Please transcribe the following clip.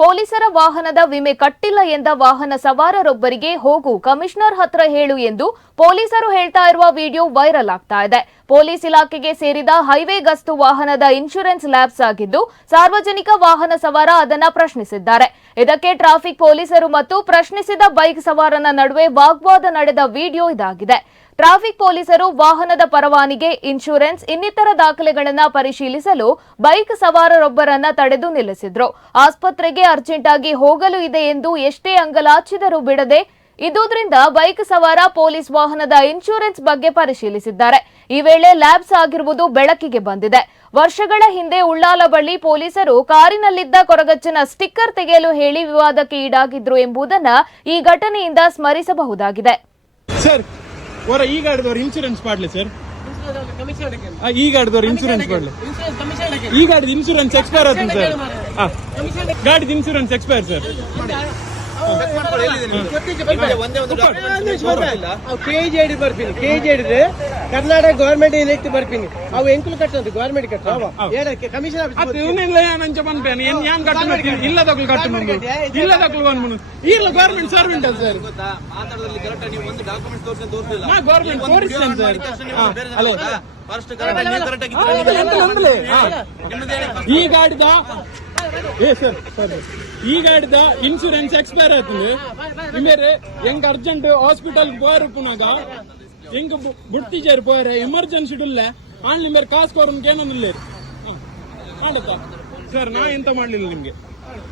ಪೊಲೀಸರ ವಾಹನದ ವಿಮೆ ಕಟ್ಟಿಲ್ಲ ಎಂದ ವಾಹನ ಸವಾರರೊಬ್ಬರಿಗೆ ಹೋಗು ಕಮಿಷನರ್ ಹತ್ರ ಹೇಳು ಎಂದು ಪೊಲೀಸರು ಹೇಳ್ತಾ ಇರುವ ವಿಡಿಯೋ ವೈರಲ್ ಆಗ್ತಾ ಇದೆ. ಪೊಲೀಸ್ ಇಲಾಖೆಗೆ ಸೇರಿದ ಹೈವೇ ಗಸ್ತು ವಾಹನದ ಇನ್ಶೂರೆನ್ಸ್ ಲ್ಯಾಪ್ಸ್ ಆಗಿದ್ದು ಸಾರ್ವಜನಿಕ ವಾಹನ ಸವಾರ ಅದನ್ನ ಪ್ರಶ್ನಿಸಿದ್ದಾರೆ. ಇದಕ್ಕೆ ಟ್ರಾಫಿಕ್ ಪೊಲೀಸರು ಮತ್ತು ಪ್ರಶ್ನಿಸಿದ ಬೈಕ್ ಸವಾರನ ನಡುವೆ ವಾಗ್ವಾದ ನಡೆದ ವಿಡಿಯೋ ಇದಾಗಿದೆ. ಟ್ರಾಫಿಕ್ ಪೊಲೀಸರು ವಾಹನದ ಪರವಾನಿಗೆ, ಇನ್ಶೂರೆನ್ಸ್ ಇನ್ನಿತರ ದಾಖಲೆಗಳನ್ನು ಪರಿಶೀಲಿಸಲು ಬೈಕ್ ಸವಾರರೊಬ್ಬರನ್ನ ತಡೆದು ನಿಲ್ಲಿಸಿದ್ರು. ಆಸ್ಪತ್ರೆಗೆ ಅರ್ಜೆಂಟ್ ಆಗಿ ಹೋಗಲು ಇದೆ ಎಂದು ಎಷ್ಟೇ ಅಂಗಲಾಚಿದರೂ ಬಿಡದೆ ಇದ್ದುದರಿಂದ ಬೈಕ್ ಸವಾರ ಪೊಲೀಸ್ ವಾಹನದ ಇನ್ಶೂರೆನ್ಸ್ ಬಗ್ಗೆ ಪರಿಶೀಲಿಸಿದ್ದಾರೆ. ಈ ವೇಳೆ ಲ್ಯಾಬ್ಸ್ ಆಗಿರುವುದು ಬೆಳಕಿಗೆ ಬಂದಿದೆ. ವರ್ಷಗಳ ಹಿಂದೆ ಉಳ್ಳಾಲ ಬಳಿ ಪೊಲೀಸರು ಕಾರಿನಲ್ಲಿದ್ದ ಕೊರಗಜ್ಜನ ಸ್ಟಿಕ್ಕರ್ ತೆಗೆಯಲು ಹೇಳಿ ವಿವಾದಕ್ಕೆ ಈಡಾಗಿದ್ರು ಎಂಬುದನ್ನ ಈ ಘಟನೆಯಿಂದ ಸ್ಮರಿಸಬಹುದಾಗಿದೆ. ಈ ಗಾಡಿದವ್ರು ಇನ್ಶೂರೆನ್ಸ್ ಮಾಡಲಿ ಸರ್. ಈ ಗಾಡಿದವ್ರು ಇನ್ಶೂರೆನ್ಸ್ ಮಾಡಲಿ. ಈ ಗಾಡಿದ ಇನ್ಶೂರೆನ್ಸ್ ಎಕ್ಸ್ಪೈರ್ ಆಯ್ತು ಸರ್. ಗಾಡಿದ insurance expire sir. Karnataka government elect ಬರ್ತೀನಿ ಅವು ಎಂಕುಲು ಕಟ್ಟಂತ ಗೌರ್ಮೆಂಟ್ ಕಟ್ಟ ಕಮಿಷನ್ ಇಲ್ಲದಕ್ಕೂ ಕಟ್ಟು ಇಲ್ಲದಕ್ಕೂ ಇಲ್ಲ ಗೌರ್ಮೆಂಟ್ ಸರ್ವೆಂಟ್ ಅಲ್ಲ ಸರ್. ಗೌರ್ಮೆಂಟ್ ತೋರಿಸ್ತೇನೆ ಸರ್. ಈ ಗಾಡಿದ ಈ ಗಾಡಿದ ಇನ್ಶೂರೆನ್ಸ್ ಎಕ್ಸ್ಪೈರ್ ಆಯ್ತದೆ. ಇಮೇರೆ ಹೆಂಗ್ ಅರ್ಜೆಂಟ್ ಹಾಸ್ಪಿಟಲ್ ಪೋಯರ್ಪುನಾಗ ಹೆಂಗ್ ಬುಡ್ತಿಜಾರು ಪೋಯರೆ ಎಮರ್ಜೆನ್ಸಿ ಇಡಲ್ಲ ಆನ್ಲಿ ಮೇರೆ ಕಾಸು ಕೋರ್ ಏನೋ ಮಾಡತ್ತಾ ಸರ್. ನಾ ಎಂತ ಮಾಡ್ಲಿಲ್ಲ ನಿಮ್ಗೆ.